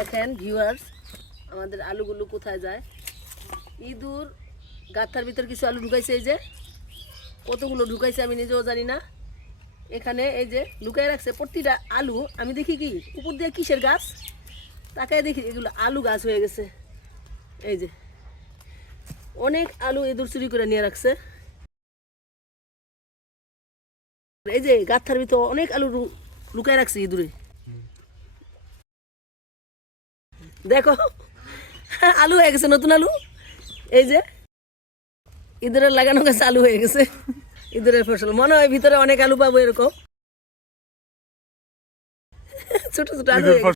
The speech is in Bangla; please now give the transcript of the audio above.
দেখেন ভিউয়ার্স, আমাদের আলুগুলো কোথায় যায়। ইঁদুর গাথার ভিতর কিছু আলু ঢুকাইছে, এই যে কতগুলো ঢুকাইছে আমি নিজেও জানি না। এখানে এই যে লুকাই রাখছে প্রতিটা আলু। আমি দেখি কি উপর দিয়ে কিসের গাছ, তাকায় দেখি এগুলো আলু গাছ হয়ে গেছে। এই যে অনেক আলু ইঁদুর চুরি করে নিয়ে রাখছে। এই যে গাথার ভিতর অনেক আলু লুকায় রাখছে ইঁদুরে। দেখো আলু হয়ে গেছে, নতুন আলু। এই যে ইঁদুরের লাগানো গাছ আলু হয়ে গেছে, ইঁদুরের ফসল। মনে হয় ভিতরে অনেক আলু পাবো এরকম ছোট ছোট আলু হয়ে গেছে।